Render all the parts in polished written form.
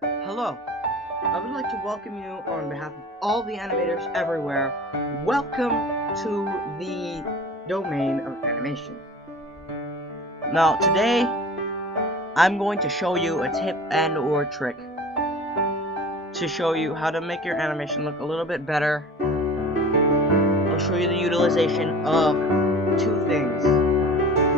Hello, I would like to welcome you on behalf of all the animators everywhere. Welcome to the domain of animation. Now today, I'm going to show you a tip and or trick to show you how to make your animation look a little bit better. I'll show you the utilization of two things.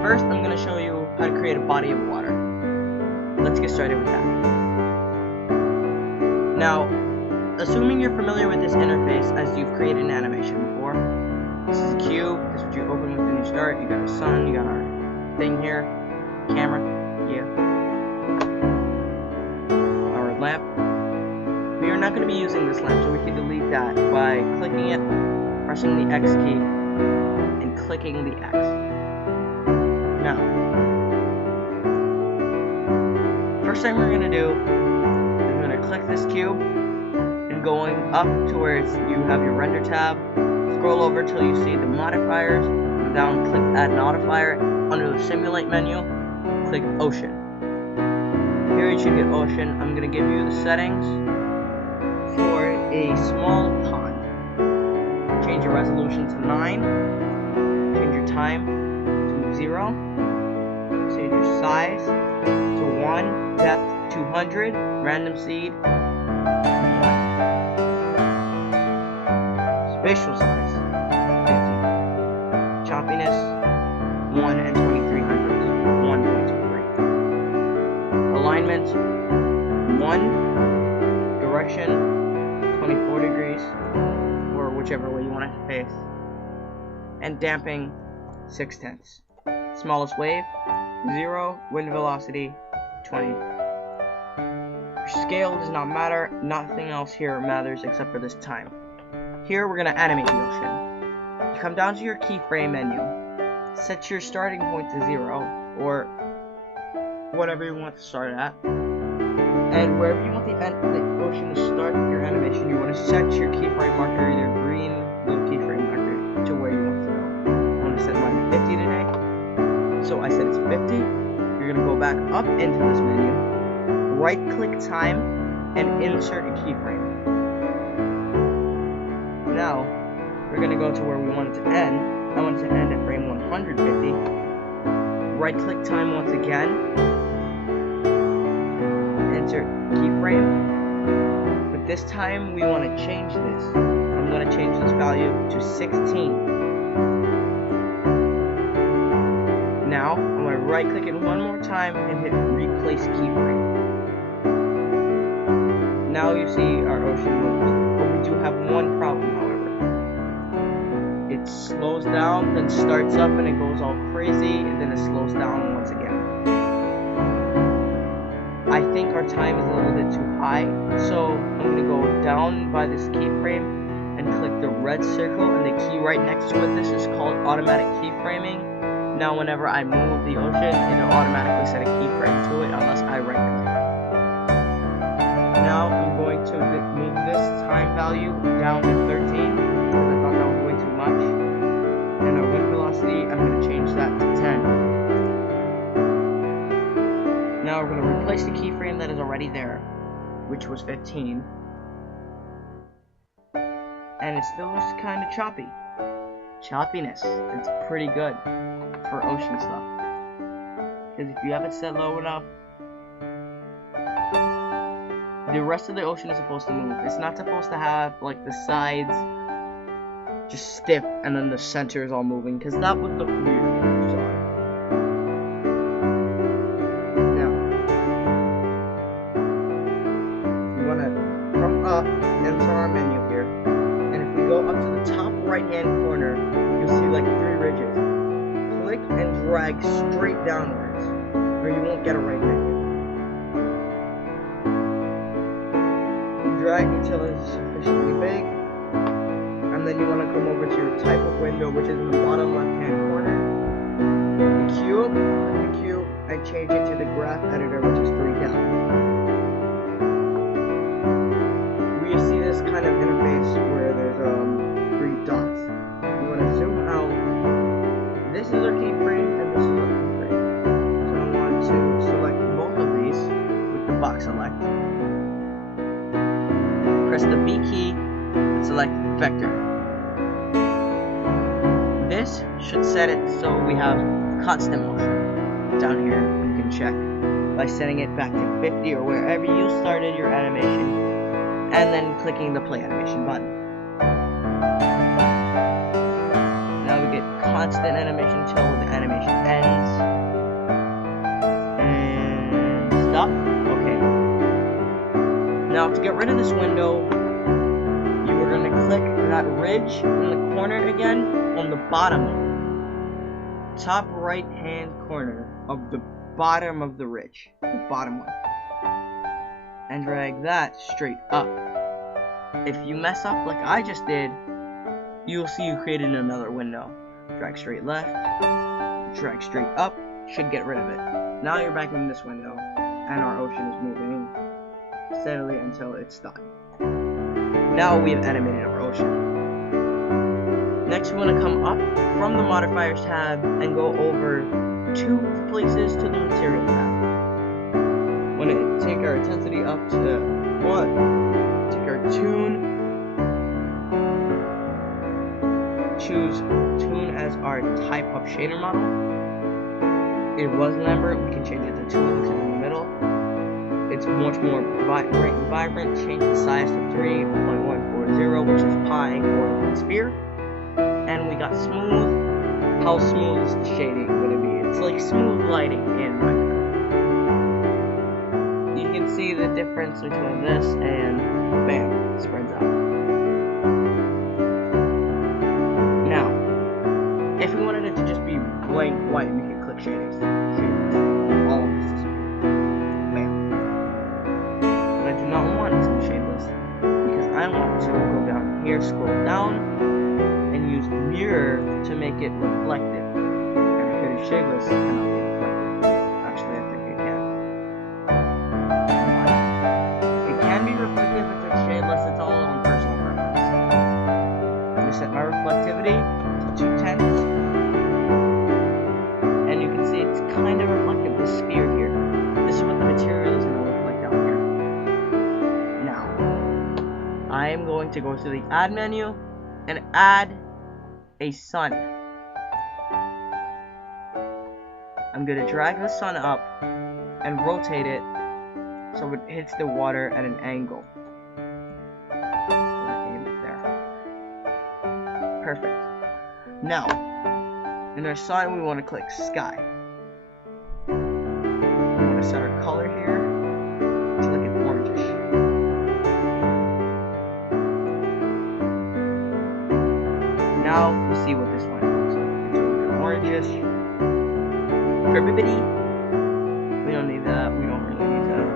First, I'm going to show you how to create a body of water. Let's get started with that. Now, assuming you're familiar with this interface as you've created an animation before, this is a cube, this is what you open with when you start, you got a sun, you got our thing here, camera, yeah, our lamp. We are not going to be using this lamp, so we can delete that by clicking it, pressing the X key, and clicking the X. Now, first thing we're going to do, click this cube and going up to where you have your render tab, scroll over till you see the modifiers, go down, click add modifier, under the simulate menu, click ocean. Here you should get ocean. I'm going to give you the settings for a small pond. Change your resolution to 9, change your time to 0, change your size to 1, depth 200, random seed 1, spatial size 50, choppiness 1 and 2300, 1.23, alignment 1, direction 24 degrees, or whichever way you want it to face, and damping 6/10. Smallest wave 0, wind velocity 20. Scale does not matter, nothing else here matters except for this time. Here we're going to animate the ocean. You come down to your keyframe menu, set your starting point to 0, or whatever you want to start at, and wherever you want the ocean to start your animation, you want to set your keyframe marker, either green little keyframe marker, to where you want to go. I want to set mine to 50 today, so I said it's 50. You're going to go back up into this menu, right click time and insert a keyframe. Now we're going to go to where we want it to end. I want it to end at frame 150. Right click time once again, insert keyframe, but this time we want to change this. I'm going to change this value to 16. Now I'm going to right click it one more time and hit replace keyframe. Now you see our ocean moves, but we do have one problem, however. It slows down, then starts up, and it goes all crazy, and then it slows down once again. I think our time is a little bit too high, so I'm going to go down by this keyframe and click the red circle and the key right next to it. This is called automatic keyframing. Now whenever I move the ocean, it'll automatically set a keyframe to it unless I right click. Now I'm going to move this time value down to 13 because I thought that was way too much. And our wind velocity, I'm going to change that to 10. Now we're going to replace the keyframe that is already there, which was 15. And it still looks kind of choppy. Choppiness, it's pretty good for ocean stuff. Because if you have it set low enough, the rest of the ocean is supposed to move. It's not supposed to have like the sides just stiff and then the center is all moving, because that would look weird if you saw it. Now, we want to come up into our menu here, and if we go up to the top right hand corner, you'll see like 3 ridges. Click and drag straight downwards, or you won't get a right menu. Drag until it's sufficiently big, and then you want to come over to your type of window, which is in the bottom left hand corner. The cube, and change it to the graph editor, which is 3 down. We see this kind of interface where there's 3 dots. You want to zoom out. This is our keyframe, and this is our keyframe. So I want to select both of these with the box select. press the V key and select vector. This should set it so we have constant motion. Down here you can check by setting it back to 50 or wherever you started your animation, and then clicking the play animation button. Now we get constant animation till the animation ends. And stop. Okay. Now to get rid of this window, you are going to click that ridge in the corner again on the bottom, top right hand corner of the bottom of the ridge, the bottom one, and drag that straight up. If you mess up like I just did, you'll see you created another window. Drag straight left, drag straight up, should get rid of it. Now you're back in this window, and our ocean is moving steadily until it's done. Now we have animated our ocean. Next we want to come up from the modifiers tab and go over 2 places to the material tab. Want to take our intensity up to 1. Take our tune. Choose tune as our type of shader model. It was an ember. We can change it to tune because it's in the middle. It's much more vibrant. Change the size to 3.140, which is pi for the sphere. And we got smooth. How smooth is the shading going to be? It's like smooth lighting in Minecraft. You can see the difference between this and bam, it spreads out. Now, if we wanted it to just be blank white, we can click shadings. All of this disappears. Bam. But I do not want it to be shadeless because I want to go down here, scroll down, and use mirror to make it reflective. Shadeless cannot be reflective. Actually, I think it can. It can be reflective if it's shadeless. It's all on personal preference. I'm going to set my reflectivity to 2/10, and you can see it's kind of reflective. The sphere here. This is what the material is going to look like down here. Now, I am going to go to the Add menu and add a sun. I'm going to drag the sun up and rotate it so it hits the water at an angle. Aim it there. Perfect. Now, in our sun, we want to click sky. We want to set our color here to like an orangish. Now, we see what this one looks like. It's like an orangish. For everybody, we don't need that. We don't really need that.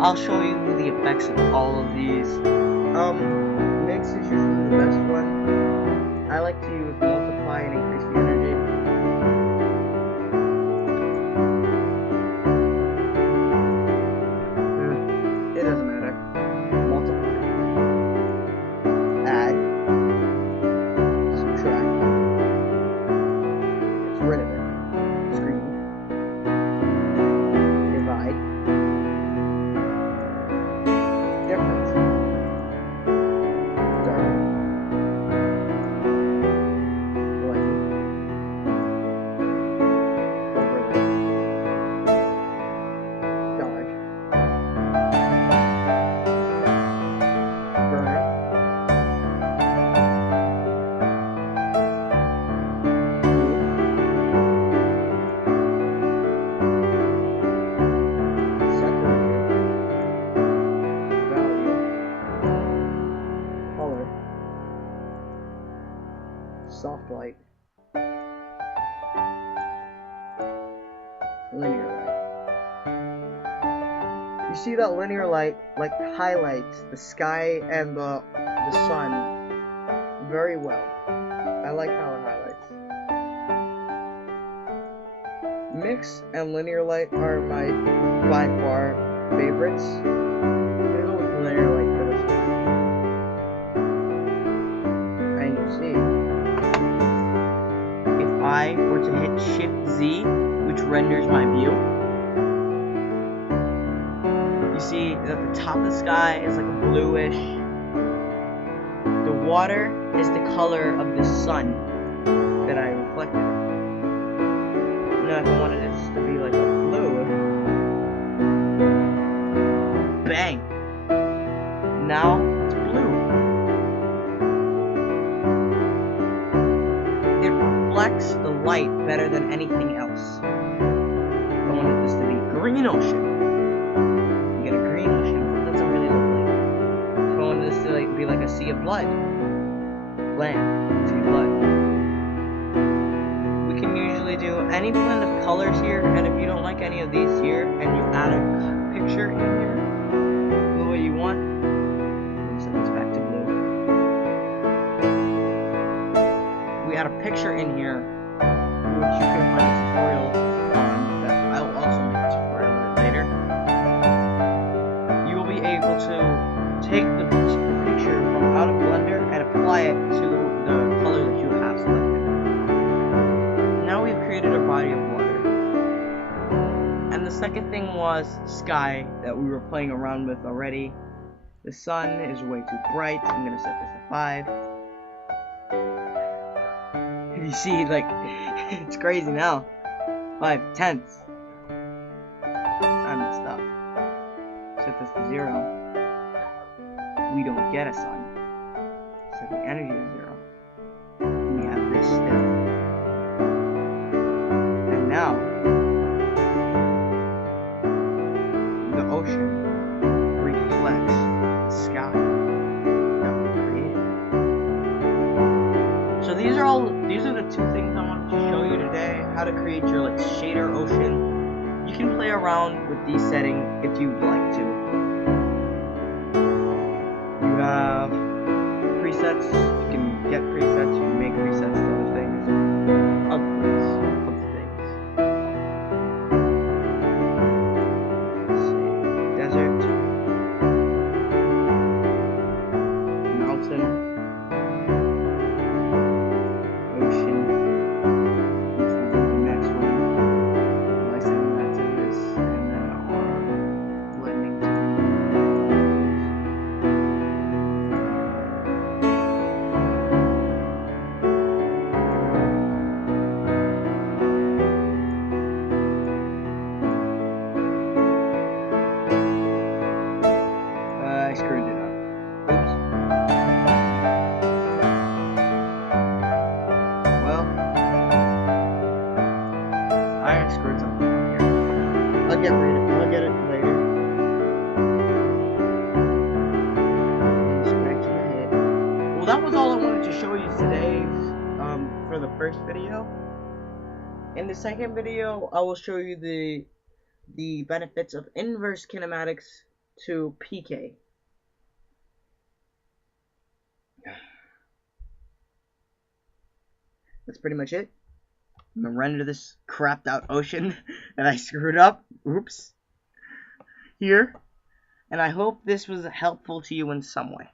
I'll show you the effects of all of these. Mix is usually the best one. I like to use multiply and increase the energy. It doesn't matter. Multiply. Add. Subtract. Get rid of it. Screen. Divide. Difference. Dark. Light. Overlay. Dodge. Burn. Color, soft light, linear light. You see that linear light like highlights the sky and the sun very well. I like how it highlights. Mix and linear light are my by far favorites. I'm gonna go with linear light for this one. And you see, if I were over to hit Shift Z, which renders my view, you see that the top of the sky is like a bluish. The water is the color of the sun that I reflected. Now if I wanted this to be like a blue, bang! Now it's blue. It reflects the light better than anything else. If I wanted this to be green ocean, you get a green ocean. That's a really lovely. If I wanted this to be like a sea of blood, bland, sea of blood. We can usually do any blend of colors here, and if you don't like any of these here, and you add a picture in here the way you want, set this back to blue. We add a picture in here, which you can find a tutorial on that I'll also make a tutorial of it later. You will be able to take the picture from out of Blender and apply it to the color that you have selected. Now we've created a body of water. And the second thing was sky that we were playing around with already. The sun is way too bright. I'm gonna set this to 5. You see, like, it's crazy now. 5/10. I messed up. Set this to 0. We don't get a sun. So the energy is 0. We have this still. And now, the ocean reflects the sky that we created. So these are the two things I wanted to show you today. How to create your like shader ocean. You can play around with these settings if you'd like to. You have presets. You can get presets. You can make presets to other things. Other things. Let's see. Desert. Mountain. Ocean. Which will be the next one. By setting that to this, and then our blending to I screwed it up. Oops. Well, I screwed something up here. I'll get it later. Scratch my head. Well, that was all I wanted to show you today for the first video. In the second video, I will show you the benefits of inverse kinematics to PK. That's pretty much it. I'm gonna render this crapped out ocean that I screwed up. Oops. Here. And I hope this was helpful to you in some way.